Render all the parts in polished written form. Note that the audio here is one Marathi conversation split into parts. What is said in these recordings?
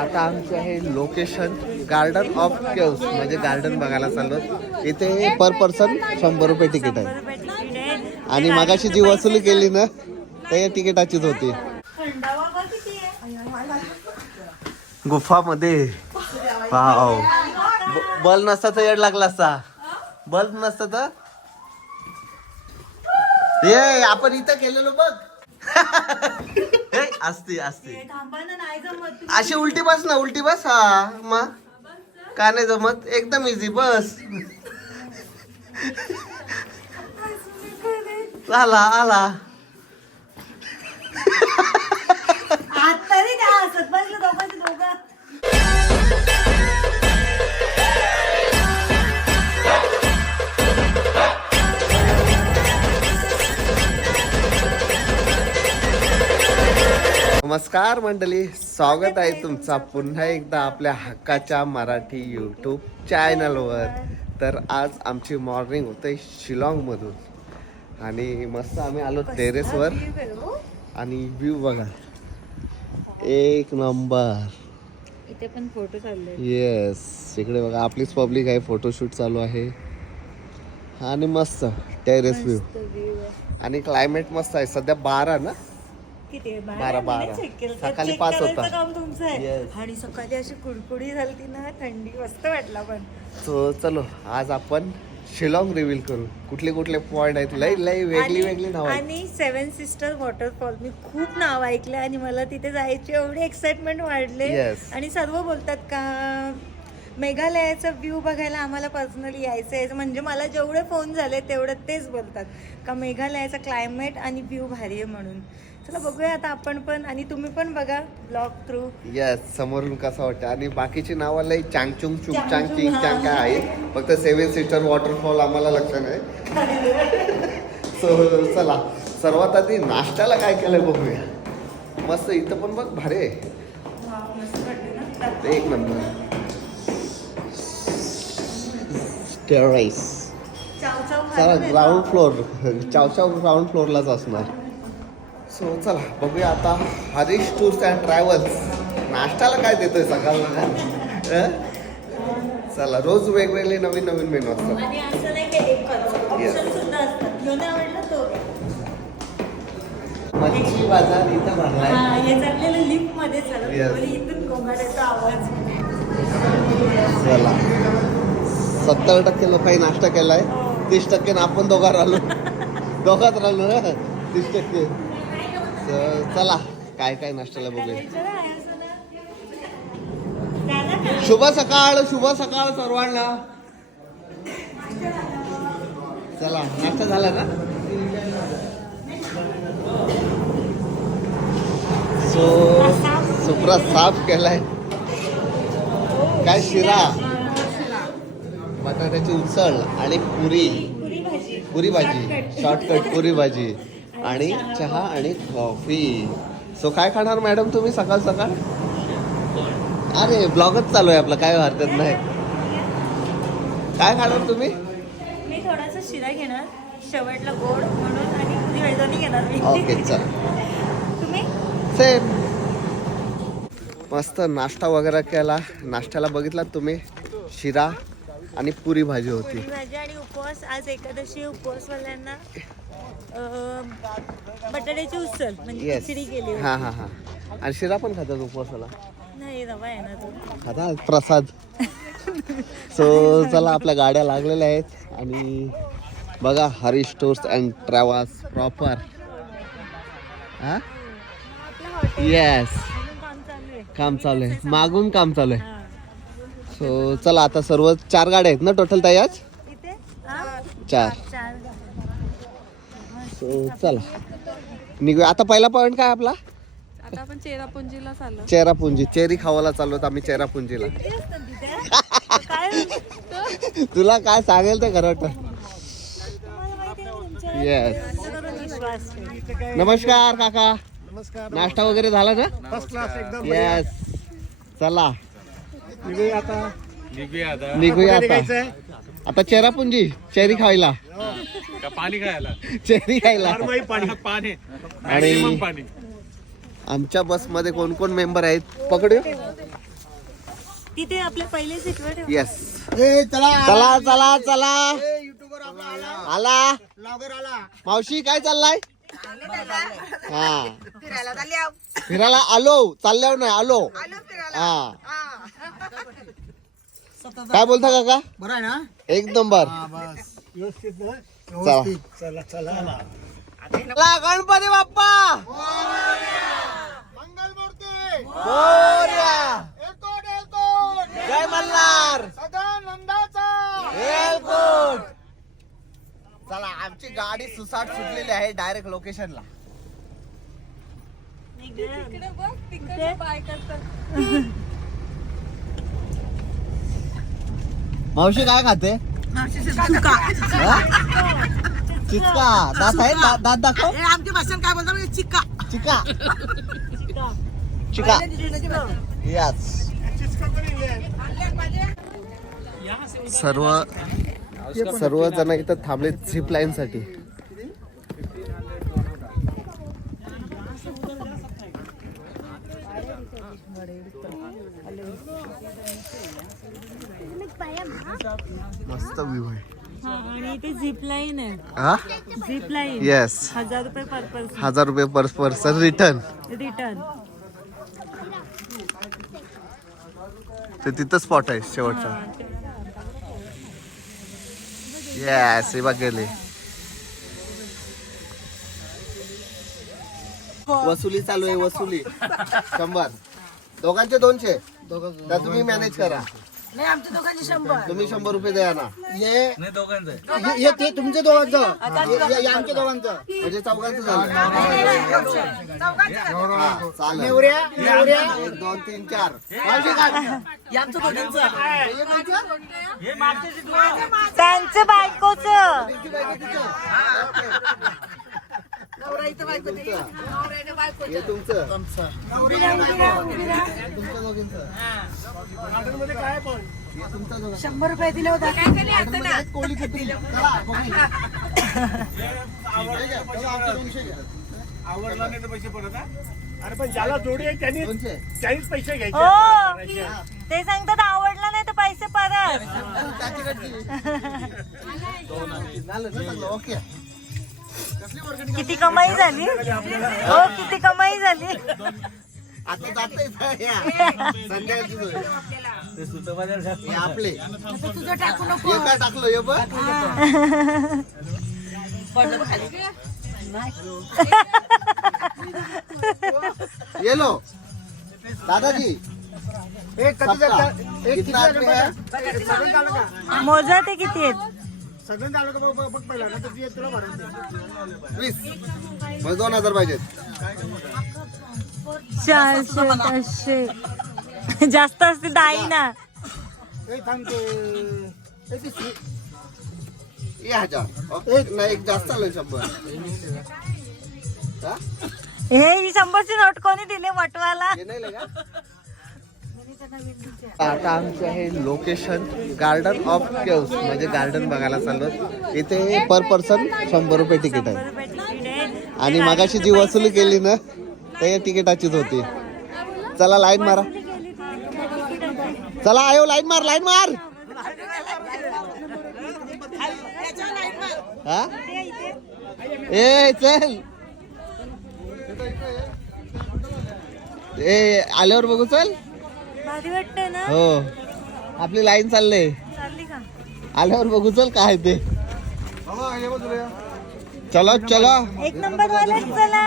आता आमचे आहे लोकेशन गार्डन ऑफ केव्स, म्हणजे गार्डन बघायला चाललो. इथे पर पर्सन 100 रुपये तिकीट आहे. आणि मगाशी जी वसुली केली ना ते तिकिटाचीच होती. गुफामध्ये वाव, बल नसता तर येड लागला असता. बल्ब नसता तर ये आपण इथं केलेलो बघ. असते अशी उलटी बस ना, उलटी बस. हा मग का नाही जमत? एकदम इझी बस. आला आला. नमस्कार मंडळी, स्वागत आहे तुमचा पुन्हा एकदा आपल्या हक्काच्या मराठी यूट्यूब चॅनलवर. तर आज आमची मॉर्निंग होते शिलाँगमधून आणि मस्त आम्ही आलो टेरेसवर आणि व्ह्यू बघा एक नंबर. इथे पण फोटो चालले. येस, इकडे बघा आपलीच पब्लिक आहे, फोटोशूट चालू आहे आणि मस्त टेरेस व्ह्यू आणि क्लायमेट मस्त आहे. सध्या 12 ना, किती 12 सकाळी 5 होता. काम तुमचं आहे. आणि सकाळी अशी कुडकुडी झाली ना, थंडी मस्त वाटला. पण तो चलो आज आपण शिलाँग रिव्हील करू. कुठले कुठले पॉइंट आहेत, लई वेगळी नाव आहेत. आणि 7 सिस्टर वॉटरफॉल मी खूप नाव ऐकले आणि मला तिथे जायची एवढी एक्साइटमेंट वाढले. आणि सर्व बोलतात का मेघालयाचा व्ह्यू बघायला आम्हाला पर्सनली यायचं आहे. म्हणजे मला जेवढे फोन झाले तेवढं तेच बोलतात का मेघालयाचा क्लायमेट आणि व्ह्यू भारी आहे म्हणून. चला बघूया आता आपण पण, आणि तुम्ही पण बघा ब्लॉग थ्रू. येस, समोरून कसं वाटतं. आणि बाकीची नावं लई चांगचुंग चुंगचांग चिंगचांग काय आहे, फक्त 7 सिस्टर वॉटरफॉल आम्हाला लक्ष नाही. सो चला सर्वात आधी नाश्त्याला काय केलंय बघूया. मस्त इथं पण बघ भारी आहे, एक नंबर. टेरेस चला ग्राउंड फ्लोर, चावचाव ग्राउंड फ्लोअरलाच असणार. सो चला बघूया आता. हरीश टूर्स अँड ट्रॅव्हल्स नाश्त्याला काय देतोय सकाळला. चला रोज वेगवेगळे नवीन मेनू असतात. आणि असं नाही की एकच ऑप्शन सुद्धा असतात. घेऊन आवडला तो मच्छी बाजार इथं भरलाय. हे चाललेलं लिफ्ट मध्ये चालत आणि इथून गोंगाट्याचा आवाज. चला 70% लोकांनी नाश्ता केलाय, 30% आपण दोघात राहिलो ना 30%. चला काय काय नाश्त्याला बघूया. शुभ सकाळ सर्वांना. चला नाश्ता झाला ना. सो सुप्रा साफ केलाय. काय शिरा, बटाट्याची उसळ आणि पुरी भाजी शॉर्टकट पुरी भाजी आणि चहा आणि कॉफी. सो काय खाणार मॅडम तुम्ही सकाळ सकाळ? अरे ब्लॉगच चालू आहे आपला, काय हरकत नाही. काय खाणार तुम्ही? मी थोडासा शिरा घेणार, शेवटला गोड म्हणून, आणि पुरी भाजी घेणार मी. ओके चल. तुम्ही? सेम. मस्त नाश्ता वगैरे केला. नाश्त्याला बघितलात तुम्ही, शिरा आणि पुरी भाजी होती. पुरी भाजी आणि उपवास, आज एकादशी उपवासवाल्यांना बटाट्याची उसळ म्हणजे खिचडी केली. हा आणि शिरा पण खातात उपवासाला? नाही, रवा आहे ना तो खाता प्रसाद. सो चला आपल्या गाड्या लागलेल्या आहेत आणि बघा Harish tours and travels proper. हा येस, काम चालू आहे, मागून काम चालू आहे. सो चला आता सर्व 4 गाड्या आहेत ना टोटल ताई आज? 4. सो चला निघूया आता. पहिला पॉइंट काय आपला? आता आपण चेरापुंजीला चाललो. चेरापुंजी, चेरी खावायला चाललो आम्ही चेरापुंजीला. तुला काय सांगेल ते खरं वाटतं. येस. नमस्कार काका. नमस्कार. नाश्ता वगैरे झाला ना? फर्स्ट क्लास एकदम. येस. चला निघूया आता. आता चेरापुंजी, चेरी खायला, पाणी खायला, चेरी खायला. पाणी आणि आमच्या बस मध्ये कोण कोण मेंबर आहेत पकडू? तिथे आपल्या पहिले सीटवर ठेव. येस चला चला चला आला मावशी काय चाललाय हा फिरायला आलो चालल्यावर नाही आलो हा काय बोलता काका बरं आहे ना एक नंबर चला चला चला गणपती बाप्पा मंगलमूर्ती मोरया. जय मल्हार सदानंदाचा एलकोट. चला आमची गाडी सुसाट सुटलेली आहे डायरेक्ट लोकेशनला मावशी काय खाते हा? चिक्का दात आहे दात दाखव आमची भाषण काय बोलतो चिक्का चिका चिका याच सर्व जण इथं थांबले झिप लाईन साठी मस्त व्ह्यू आहे आणि इथे झिप लाईन आहे. हा झिप लाईन येस 1000 रुपये पर पर्सन 1000 रुपये पर पर्सन रिटर्न रिटर्न. ते तिथं स्पॉट आहे शेवटचा येस हे बघ गेले वसुली चालू आहे वसुली 100 दोघांचे 200 तर तुम्ही मॅनेज करा नाही आमच्या दोघांची 100 तुम्ही 100 रुपये द्या ना हे ते तुमच्या दोघांचं आमच्या दोघांचं म्हणजे चौघांचं झालं हा, चालेल नेवऱ्या 1 2 3 4 आमचं दोघांचं त्यांचं बायकोच हे तुमचं तुमच्या दोघींचं हे तुमच्या दोघांचं 100 रुपये दिले होते कोळी किती चला, बघू. चला, आमचे 200 घ्या. आवडला नाही तर पैसे परत हा? अरे पण ज्याला जोडी आहे त्यांनी 200 त्यानीच पैसे घ्यायचे हो करायचे. ते सांगतात आवडला नाही तर पैसे परत. झालं ना सगळं ओके किती कमाई झाली हो किती कमाई झाली. आता जातंय संध्याकाळची सोय. हे आपले तुझं टाकू नको हे काय टाकलं हे बघ येलो दादाजी कितना आदमी है मोजा ते किती आहेत. सगळं झालं का बघ पहिला ना तर तुला भरायचं 20 मग 2000 पाहिजेत 400 500 जास्त असते दाई ना. थांबते ये 1000 ओके नाही एक जास्त आलं 100 हा? हे 100ची नोट कोणी दिले वटवाला. हे नाही लगा आता आमचे आहे लोकेशन गार्डन ऑफ केव्स म्हणजे गार्डन बघायला चाललो. इथे पर पर्सन 100 रुपये तिकीट आहे आणि मगाशी जी वसुली केली ना ते तिकिटाचीच होती. चला लाईन मारा चला आयो लाईन मार हा ए चल ए आल्यावर बघू चल भारी वाटतंय ना. हो आपली लाईन चालले चालली का आल्यावर बघू चल काय ते चला चला 1 नंबर वाले चला.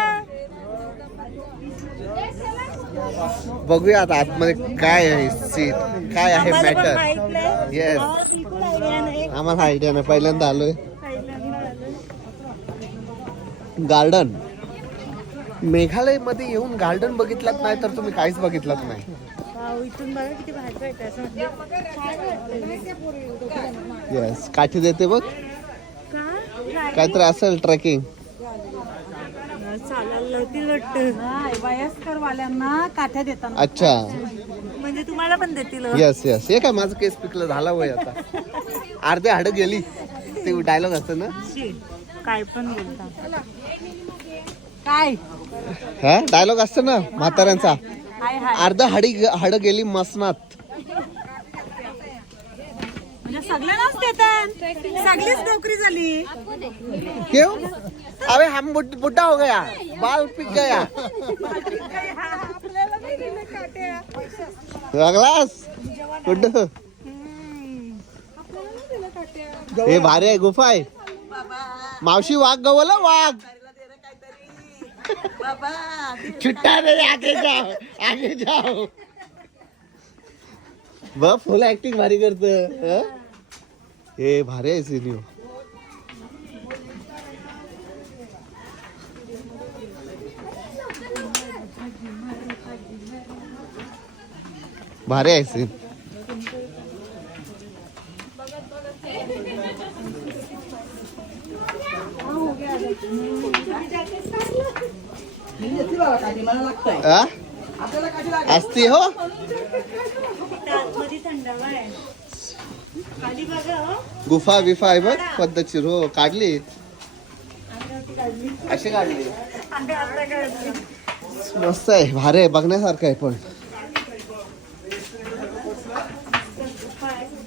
बघूया आता आतमध्ये काय आहे सीट काय आहे आम्हाला पण मॅटर माहित नाही. येस बिलकुल आयडिया नाही. आम्हाला आयडिया नाही पहिल्यांदा आलोय पहिल्यांदा आलोय. गार्डन मेघालय मध्ये येऊन गार्डन बघितलात नाही तर तुम्ही काहीच बघितलात नाही. वाव, इथून बघा किती भारी वाटतं असं वाटतं. छान वाटतं. येस काठी देते बघ का काहीतरी असेल ट्रेकिंग चालायला लावतील वाटतं. वयस्कर वाल्यांना काठ्या देतात अच्छा म्हणजे तुम्हाला पण देतील हो. येस येस हे काय माझं केस पिकलं झाला वय आता अर्धे हाडं गेली ते डायलॉग असतं ना शी, काय पण बोलता. काय हा डायलॉग असतं ना म्हाताऱ्यांचा हाय हाय अर्ध हाडं गेली मसनात सगळ्यांनाच देतात, सगळीच नोकरी झाली. क्यों? अबे हम बुढ़ा हो गया, बाल पिक गया. आपल्याला नाही दिले काट्या. लागलास कुठं? आपल्याला नाही दिलं काट्या. हे भारी आहे, गुफा आहे. मावशी वाघ गवला वाघ. छुट्टा रे, आगे जाओ आगे जाओ. बघ फुल ऍक्टिंग भारी करत. हे भारी आहे सिनियो. भारी आहे सीन. असती हो. आतमध्ये थंडावा आहे. खाली बघा हो. गुफा बिफा आहे बघ पद्धतशीर. हो काढली, अशी काढली. मस्त आहे, भारी आहे, बघण्यासारखं आहे. पण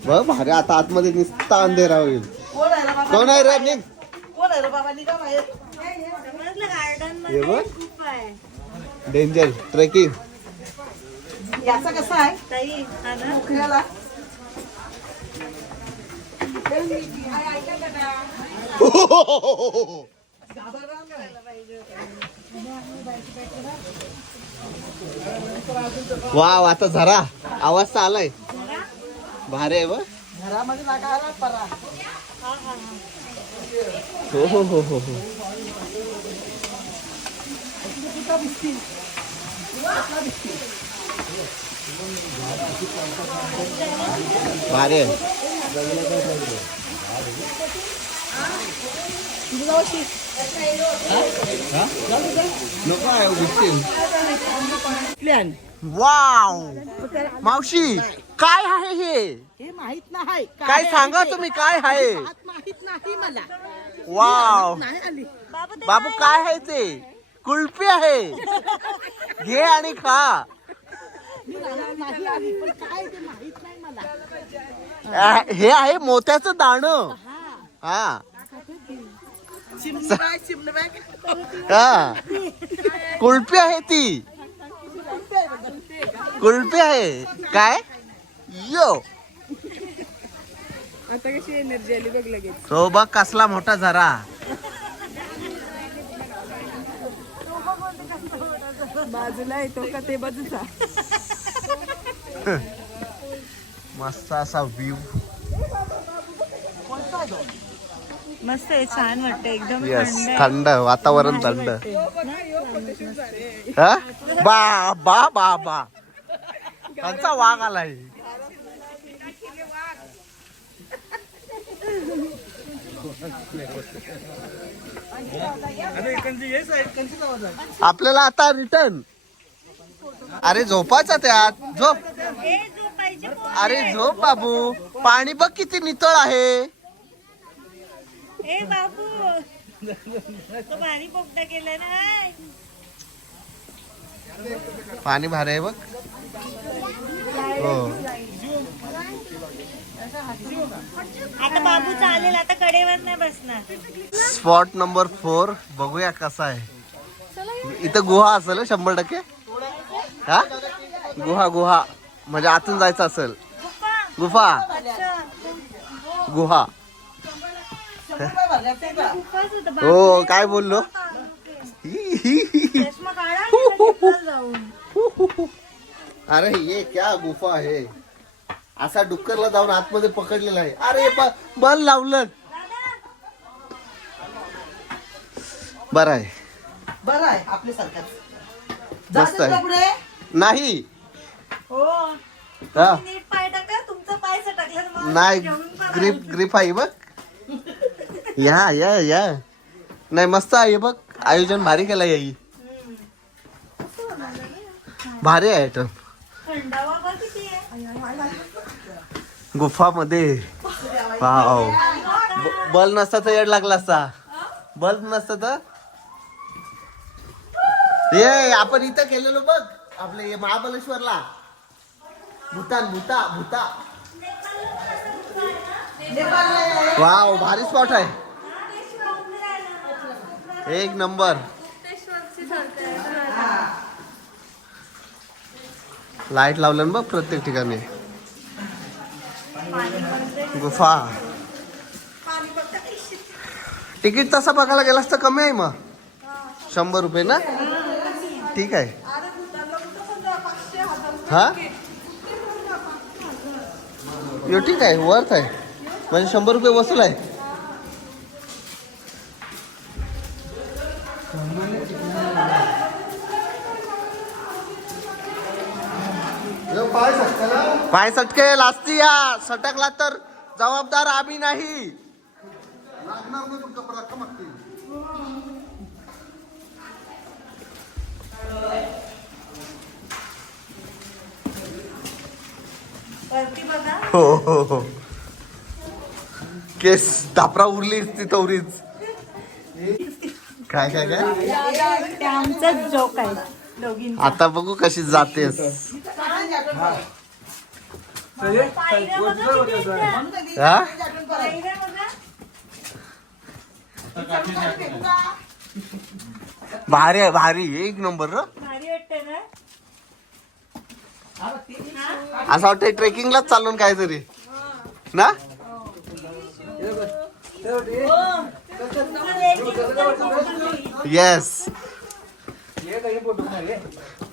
बघ भारी. आता आतमध्ये नुसता अंधेरा होईल. कोण आहे रे? निघ. गार्डन हे बघ, मध्ये गुफा आहे. Danger trekking. याचा कसा आहे ताई हा ना. नोकऱ्याला वाव, आता झरा आवाज तर आलाय. भारी आहे बघ. घरामध्ये लागायला परा हो हो हो हो हो. भारी आहे. नको आहे बिस्किट. प्लॅन वाव मावशी, काय आहे हे? हे माहित नाही काय सांगा तुम्ही, काय आहे? माहित नाही मला. वाव नाही आली बाबू, काय आहे ते? कुल्फी आहे. घे आणि खा. नाही आली पण काय ते माहित नाही मला. हे आहे मोत्याचं दाणं. हा हा, कुल्फी आहे ती. कुल्फी आहे काय? यो, आता कशी एनर्जी आली बघ लगेच. तो बघ कसला मोठा झरा. बाजूला येतो का ते बाजूचा. मस्त असा व्ह्यू. मस्त आहे, छान वाटतं एकदम. येस, थंड आहे. थंड वातावरण, थंड. हा? बा बा बा बा, त्यांचा वाघ आलाय. आपल्याला आता रिटर्न. अरे झोपायचा त्यात, झोप. ए, झोपायची पोरं. अरे झोप बाबू. पाणी बघ किती नितळ आहे. ए बाबू, तो पाणी पोपटा केलं ना. पाणी भारी आहे बघ. हो, आता बाबू चालेल, आता कडेवर नाही बसणार. स्पॉट नंबर 4 बघूया कसा आहे. इथं गुहा असेल 100%. हा, गुहा गुहा म्हणजे आतून जायचं असेल. गुफा गुहा. गुफाच होतं. हो, काय बोललो. चष्मा काढा आणि लगेच जाऊन. अरे ये क्या गुफा आहे. असा डुक्करला जाऊन आतमध्ये पकडलेला आहे. अरे बल लावलं. बरं आहे, बरं आहे आपल्यासारखं. मस्त आहे. पुढे नाही हो, हा, नीट पाय टाका. तुमचा पाय सटकला तर मला नाही घेऊन पण ग्रिप ग्रिप आहे बघ. या या या, नाही मस्त आहे बघ. आयोजन भारी केलं याई. भारी आहे आयटम. थंडावा बघ किती आहे. गुफामध्ये. वाव, बल नसता तर येड लागला असता. बल्ब नसता तर. हे आपण इथं केलेलो बघ, आपले महाबळेश्वरला. भूतान भूता भूता वाव भारी स्पॉट आहे. एक नंबर. लाईट लावलं ना बघ प्रत्येक ठिकाणी. गुफा. तिकीट तसं बघायला गेलास तर कमी आहे मग 100 रुपये ना. ठीक आहे. हा यो ठीक आहे वर्थ आहे म्हणजे 100 रुपये वसूल आहे. पाय सटकेल असती या सटकला तर जबाबदार आम्ही नाही. हो हो हो केस धापरा उरलीच ती तवरीच. काय काय काय आमचा जोक आहे दोघींचा. आता बघू कशी जातेस. हा भारी आहे भारी एक नंबर र. भारी वाटतं ना. असं वाटतं ट्रेकिंगलाच चालून काहीतरी ना. येस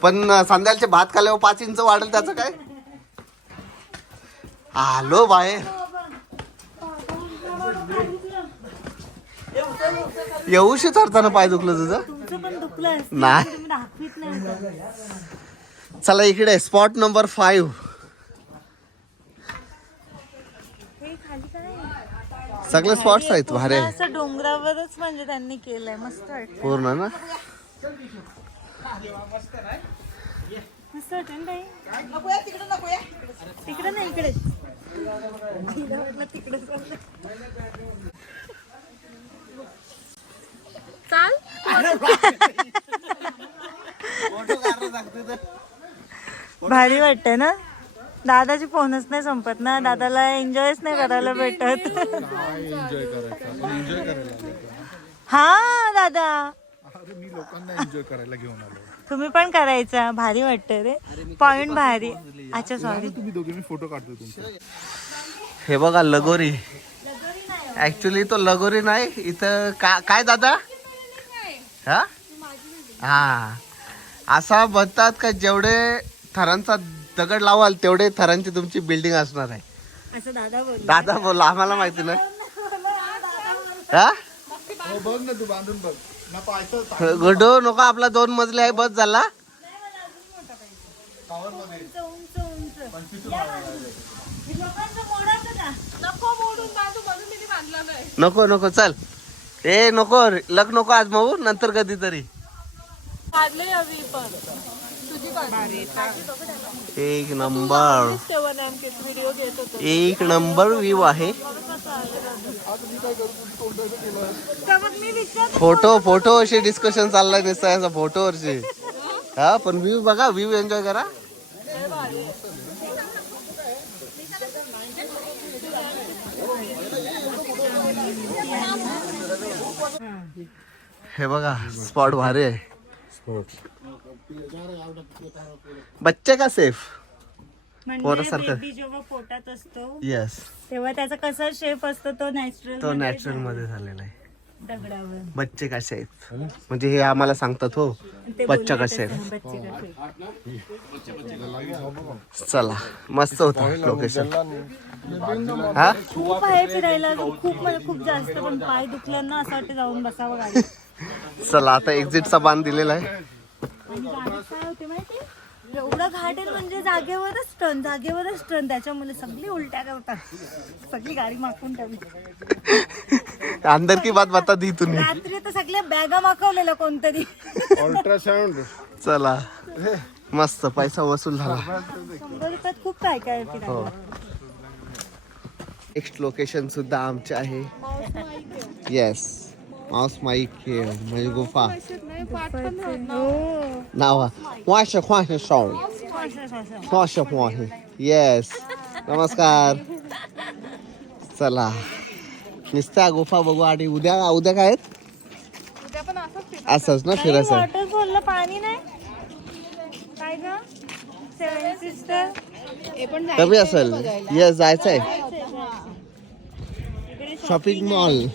पण संध्याकाळचे भात खाल्यावर 5 इंच वाढेल त्याचं काय. आलो बाहेर. येऊशी चढताना पाय दुखलं तुझं. तुमचं पण दुखलं नाही. तुम्ही दाखवीत नाही. चला इकडे स्पॉट नंबर 5. हे खाली काय सगळे स्पॉट्स आहेत भारे असं डोंगरावरच म्हणजे त्यांनी केलंय. मस्त वाटतं. पूर्ण ना. मस्त वाटतं ना ताई? तिकडे नाही इकडे तिकडे चाल. भारी वाटतंय ना. दादाची फोनच नाही संपत ना. दादाला एन्जॉयच नाही करायला भेटत. हा दादा मी लोकांना एन्जॉय करायला घेऊन आलो. तुम्ही पण करायचा. भारी वाटतं रे. पॉइंट भारी. अच्छा सॉरी. तुम्ही दोघे मी फोटो काढतो तुमचा. हे बघा लगोरी. ऍक्च्युली तो लगोरी नाही इथं काय दादा. हा हा असा म्हणतात का जेवढे थरांचा दगड लावाल तेवढे थरांची तुमची बिल्डिंग असणार आहे. असं दादा बोल. दादा बोला आम्हाला माहिती नाही. हा बघ ना तू बांधून बघ ना पायचं. गडो नको आपला 2 मजले आहे बस झाला. नको नको चल. ए नको लग नको आज मऊ नंतर कधीतरी. एक नंबर एक नंबर व्ह्यू आहे. फोटो अशी डिस्कशन चाललाय नुसतं फोटोवरची. हा पण व्ह्यू बघा व्ह्यू एन्जॉय करा. हे बघा स्पॉट भारी आहे. बच्चे का सेफ म्हणजे बेबी जेव्हा पोटात असतो येस तेव्हा त्याचा कसा शेप असतो तो नॅचरल मध्ये झालेला आहे. दगडावर. बच्चे कसे आहेत म्हणजे हे आम्हाला सांगतात हो बच्चा कसे आहेत. बच्चे कसे. चला मस्त होतं लोकेशन. हा खूप आहे फिरायला. खूप म्हणजे खूप जास्त. पण पाय दुखलं ना असं वाटतं जाऊन बसावं गाडी. चला आता एक्झिटचा बांध दिलेला आहे. आणि गाडी काय होते माहिती एवढं घाटेल म्हणजे जागेवरच टर्न त्याच्यामुळे सगळी उलट्या करतात. सगळी गाडी मागून ठेवली. अंदर की बात बता दी तुम्ही. रात्री तर सगळ्या बॅगा मागवलेल्या कोणतरी. अल्ट्रासाउंड. चला मस्त पैसा वसूल झाला. 100 रुपयात खूप काय काय फिरायला. नेक्स्ट लोकेशन सुद्धा आमचे आहे. येस माऊस माईक म्हणजे गुफा नावा येस नमस्कार. चला नुसत्या गुफा बघू आणि उद्या उद्या काय आहेत? उद्या पण असंच असंच ना फिरायचं आहे. वॉटरफॉलला पाणी नाही काय ग सेवन सिस्टर हे पण कमी असेल. येस जायचं आहे. शॉपिंग मॉल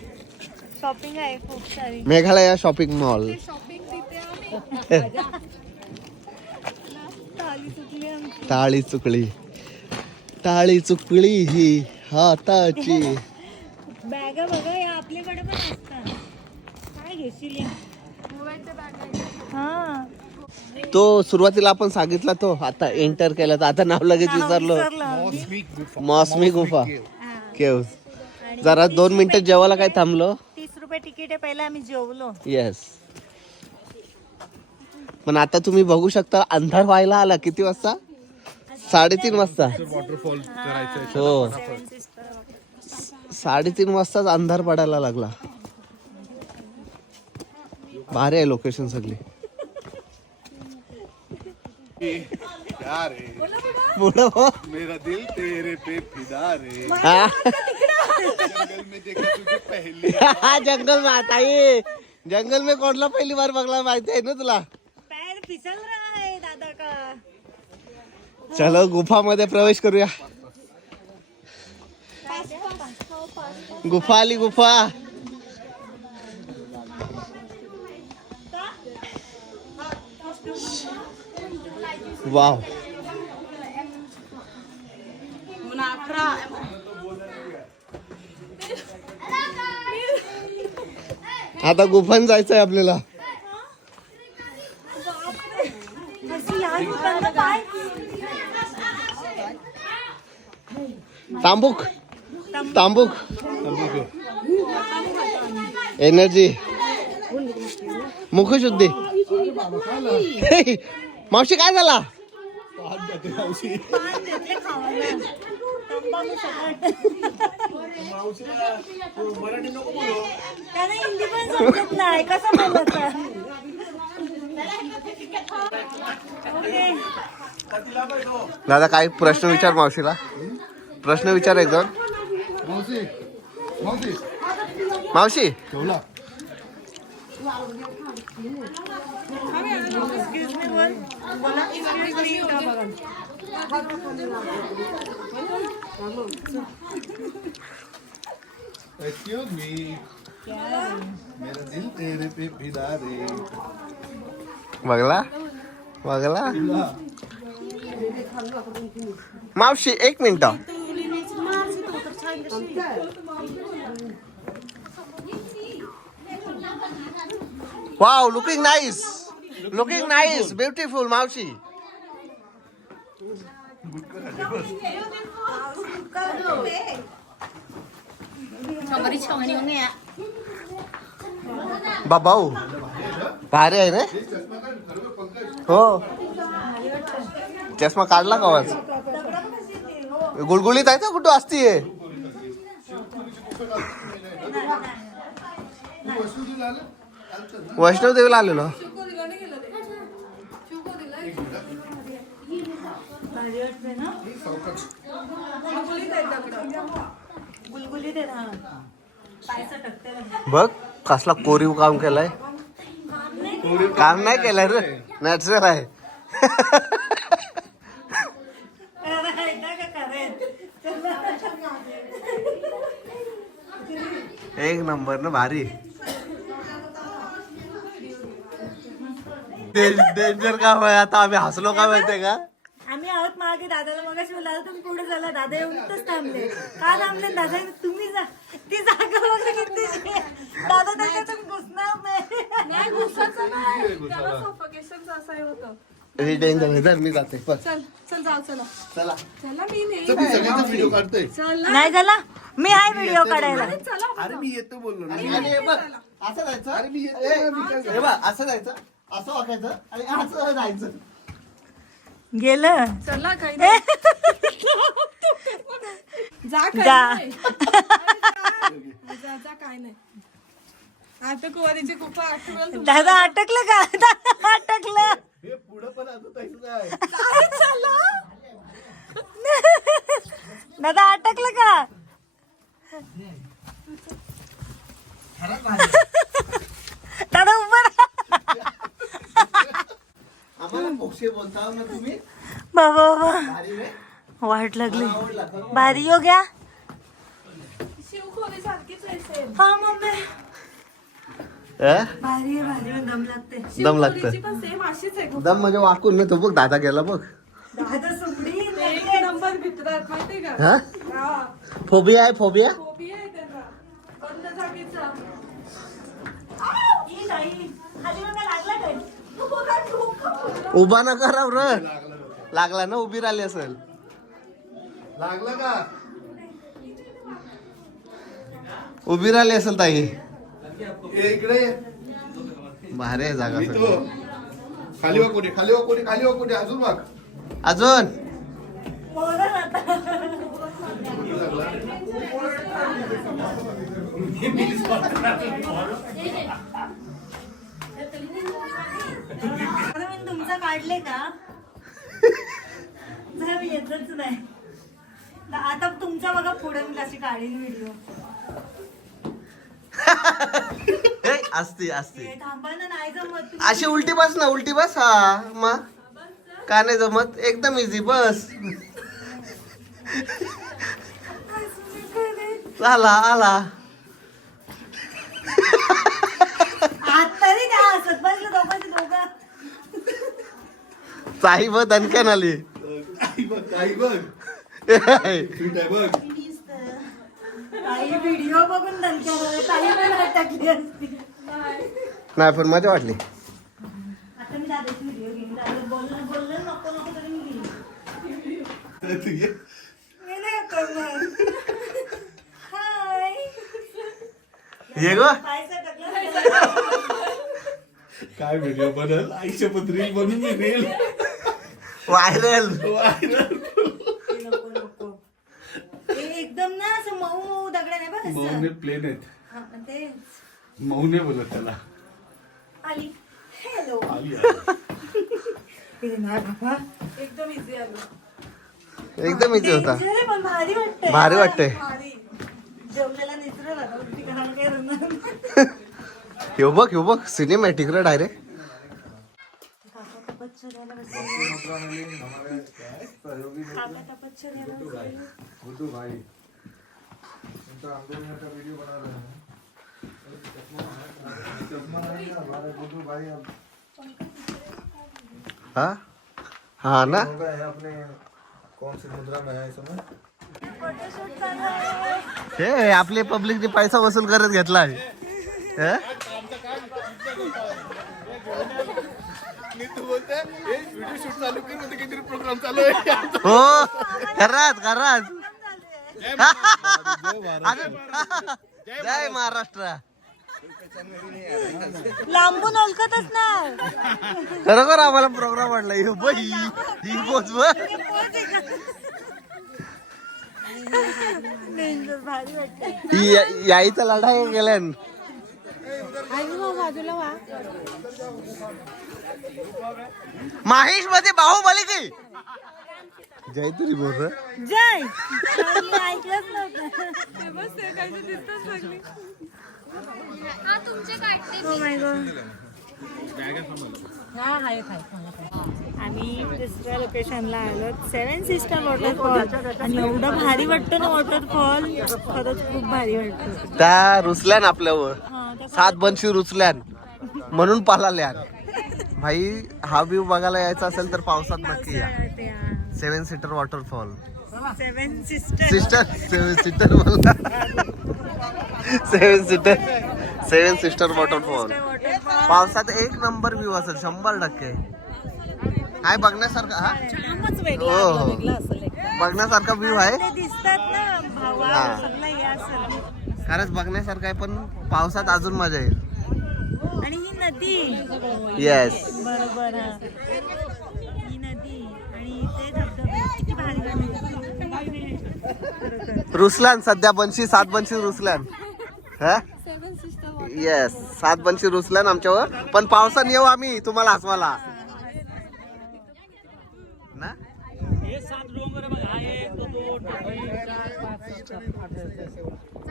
शॉपिंग आहे खूप सारी. Meghalaya shopping mall. शॉपिंग तिथे आम्ही टाळी चुकली टाळी चुकली ही हाताची. बॅगा बघा या आपल्याकडे पण असतात. काय घेशील या? हा तो सुरुवातीला आपण सांगितला तो आता एंटर केला तर आता नाव लगेच विसरलो. मौसमी गुफा केव्स. जरा 2 मिनिटं जेवायला काय थांबलो. 30 रुपये तिकीट आहे. पहिला आम्ही जेवलो. येस पण आता तुम्ही बघू शकता अंधार व्हायला आला. किती वाजता? 3:30 वाजता. वॉटरफॉल करायचं हो 3:30 वाजताच अंधार पडायला लागला. भारी आहे लोकेशन सगळी. पुढं हो. मेरा दिल तेरे पे फिदा रे हा. जंगल में देखा तुझे पहली जंगल में आता ये जंगल में कोणला पहिली बार बघला माहिती आहे ना तुला. पैर फिसल रहा है दादा का. चलो गुफा मध्ये प्रवेश करूया. गुफा आली गुफा. वाव आता गुफान जायचंय आपल्याला. तांबूक तांबूक एनर्जी मुखशुद्धी. मावशी काय झाला? मराठी नको बोलू. त्याला हिंदी पण समजत नाही कसं बोलायचं. दादा काही प्रश्न विचार मावशीला. प्रश्न विचार एकदम. मावशी मावशी मावशी ठेवला. एक्सक्यूज मी मेरा दिल तेरे पे फिदा रे. बघला बघला मावशी 1 minute. Wow looking nice beautiful मावशी. बाबाऊ भारी आहे रे. हो चष्मा काढला का आवाज. गुळगुळीत आहे ना कुठं असतीये. वैष्णव देवीला आलेलो. बघ कसला कोरीव काम केलंय. काम नाही केलंय रे नॅचरल आहे. एक नंबर ना भारी. डेंजर काम आहे. आता आम्ही हसलो का माहितीये का. आम्ही आहोत मागे दादाला मगाशी बोलला तुम्ही पुढे झाला. दादा येऊनच थांबले. का थांबले दादा तुम्ही जा. ती जागा वगैरे किती. दादा त्याच्यातून घुसणार नाही. घुसायचं नाही त्याला सफोकेशनचं असं हे होतं. हे डेंजर आहे. जर मी जाते पण चल चल जाऊ चला चला. चला मी नाही तर मी सगळ्यांचा व्हिडिओ काढतोय. चला नाही झाला. मी आहे व्हिडिओ काढायला. चला अरे मी येतो बोललो ना. आणि हे बघ असं जायचं. अरे मी येतो. हे बघ असं जायचं असं वाकायचं आणि असं जायचं. गेलं चला काही नाही जा काही जा. नाही. जा काय नाही. आता कुवारीची गुफा आठवलं दादा अटकलं का. दादा अटकलं. हे पुढं पण असं तसंच आहे. काय झालं. दादा अटकलं का. दादा उभा राहा. आम्हाला पोक्षे बोलता ना तुम्ही. बाबा बाबा भारी रे. वाट लागली. भारी हो गया. शिवखोरी सारखीच आहे सेम. हा मम्मी अं? भारी आहे भारी आहे. दम लागते. दम लागतं. शिवखोरीची पण सेम अशीच आहे. दम म्हणजे वाकून ना तो बघ दादा गेला बघ. दादा सुकडी एक नंबर भित्रात माहितीये का? हा हा. फोबिया आहे फोबिया. फोबिया आहे त्यांना. बंद जागेचा. ही नाही. खाली बघा लागला काय? उभा नका राव र. लागला ना उभी राहिली असेल. लागलं का? उभी राहिली असेल ताई. ये इकडे ये. भारी आहे जागा मी सगळी. तो खाली वा कोणी खाली वा कोणी खाली वा कोणी अजून बघ. अजून तुमचा काढले का? मी येतच नाही. आता तुमचा बघा पुढे मी कशी काढीन व्हिडिओ. असते असते. थांबा ना नाही जमत. अशी उलटी बस ना उलटी बस. हा मग का नाही जमत. एकदम इझी बस. आला आला. आत तरी त्या हसत बसलं दोघांची दोघं. साई बघ दणक्यान आली. काही बघ काही बघ. फिट आहे बघ. काही व्हिडिओ बघून दणक्या काही पण टाकली असती. नाही पण मजा वाटली. आता मी दादाची व्हिडिओ घेईन. दादा बोललं नको नको तरी मी घेईन. तू ये. मी नाही करणार. हाय. ये ग पायचा टाकला. काय व्हिडिओ बनल आईच्या पत्री बनून मी रील व्हायरल. नको नको. हे एकदम ना असं मऊ मऊ दगड नाही बघ असं. मौने प्लेन आहेत. हा, तेच. मौने बोलत त्याला. आली. हॅलो. आली हे नाही बाबा. एकदम इझी आलं. एकदम इझी होता. Danger आहे पण भारी वाटतंय. भारी वाटतंय. भारी. जेवलेला निसरला ना उलटी करायला काय रडणार. ह्यो बघ सिनेमॅटिक रे डायरेक्ट. काका तपश्चर्याला बसले. काका तपश्चर्याला बसले. हा हा ना. हे आपले पब्लिकने पैसा वसूल करत घेतला आहे. तू बोलते व्हिडिओ शूट चालू कर मध्ये काहीतरी प्रोग्राम चालू आहे. हो खराच. जय महाराष्ट्र. लांबून ओळखतच नाही. खरोखर आम्हाला प्रोग्राम वाटला. ही पोच भारी वाटत. याईचा लढा गेल्यान. माहेश मध्ये बाहुबली की जय तरी बोल. जय. ऐकलंच नव्हतं. Oh my God. आम्ही दुसऱ्या लोकेशनला आलो. 7 सिस्टर वॉटरफॉल. आणि एवढं भारी वाटतं ना वॉटरफॉल. खरंच खूप भारी वाटतं. त्या रुचल्यान आपल्यावर. हा, त्या 7 बनशी रुचल्यान म्हणून पालाल्यान. भाई हा व्ह्यू बघायला यायचा असेल तर पावसात नक्की या. 7 सीटर वॉटरफॉल. 7 सिस्टर. सेवन सिस्टर वॉटरफॉल. पावसात एक नंबर व्ह्यू असेल 100%. काय बघण्यासारखा. हा हो बघण्यासारखा व्ह्यू आहे. ते दिसतात ना भावा हा. सगळं हे असं. खरंच बघण्यासारखं आहे पण पावसात अजून मजा येईल. आणि ही नदी. येस. बरोबर. हा. ही नदी आणि ते धबधबे किती भारी वाटतं. रुसल्यान सध्या बनशी 7 बनशी रुसल्यान. येस 7 बनशी रुसल्यान आमच्यावर. पण पावसाने येऊ आम्ही तुम्हाला हसवाला ना. हे 7 डोंगर बघ. हा 1 2 3 4 5 6 7 8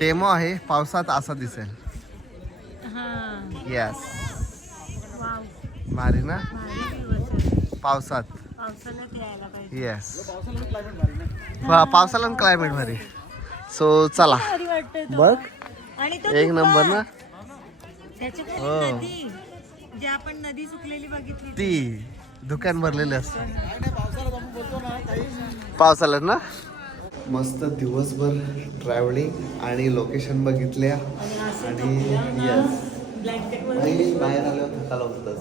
डेमो आहे, पावसात असा दिसेल. येस, भारी ना पावसात. येस, पावसाला क्लायमेट भारी. सो चला बघ, आणि तो एक नंबर ना. त्याच्याकडे नदी, जी आपण नदी सुकलेली बघितली ती दुकान भरलेले असतात पावसाला ना. मस्त दिवसभर ट्रॅव्हलिंग आणि लोकेशन बघितल्या आणि येस बाहेर आल्यावर थकाला होतच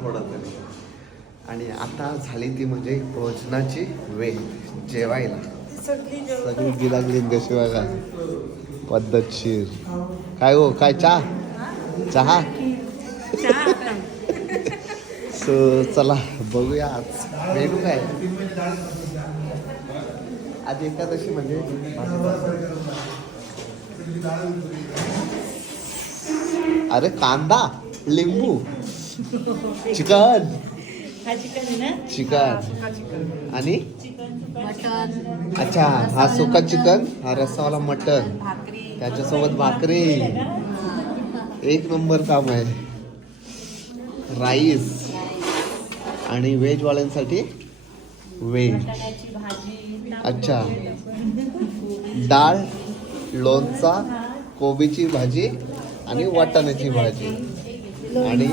थोडं तरी. आणि आता झाली ती म्हणजे भोजनाची वेळ, जेवायला. सगळी गिलागली कशी बघा पद्धतशीर. काय हो, काय चहा. सो चला बघूया आज मेनू काय. आज एकादशी म्हणजे अरे कांदा, लिंबू, चिकन आणि अच्छा हा सुका चिकन, हा रस्सावाला मटन, त्याच्यासोबत भाकरी. एक नंबर काम आहे. राईस आणि व्हेज वाल्यांसाठी व्हेज. अच्छा, डाळ, लोणचा, कोबीची भाजी आणि वाटाण्याची भाजी आणि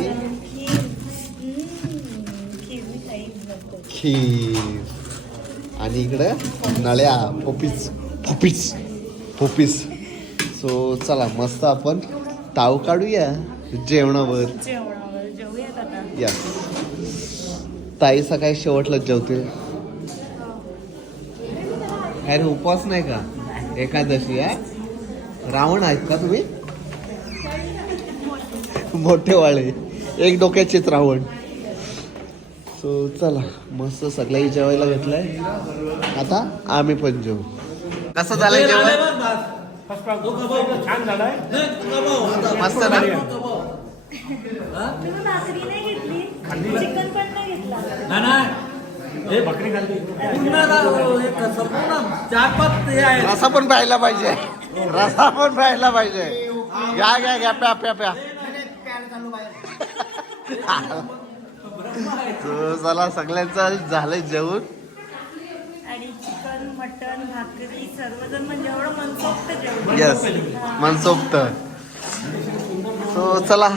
खीर. आणि इकडं नळ्या, पोपीस. सो चला मस्त आपण ताव काढूया जेवणावर. या ताई सकाळी शेवटला जेवतील. अरे उपवास नाही का, एकादशी आहे. रावण आहेत का तुम्ही? मोठे वाळे, एक डोक्याचेच रावण. सो चला मस्त सगळ्याही जेवायला घेतलंय. आता आम्ही पण जेवू. कसं झालंय जेवण? छान झालाय. मस्त ना. तुम्ही भाकरी नाही घेतली, चिकन पण नाही घेतला. हे भाकरी खाल्ली. रसा पण प्यायला पाहिजे, रसा पण प्यायला पाहिजे. घ्या प्या. चला सगळ्यांचं झालंय जेवण. आणि चिकन, मटन, भाकरी सर्वजण म्हणजे एवढं मनसोक्त जेवण. येस, मनसोक्त. सो चला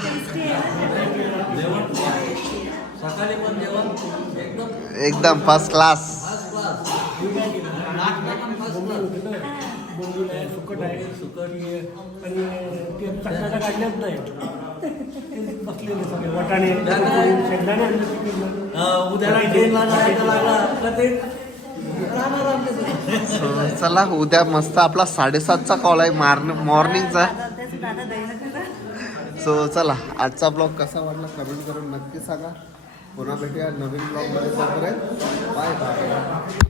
एकदम फर्स्ट क्लास. सुकट आहे आणि ते चकण्याच्या काढल्याच नाही. बसलेले सगळे वाटाणे, शेंगदाणे So, चला उद्या मस्त आपला 7:30चा कॉल आहे मॉर्निंगचा. सो चला आजचा ब्लॉग कसा वाटला कमेंट करून नक्की सांगा. पुन्हा भेटूया नवीन ब्लॉग मध्ये. Bye bye.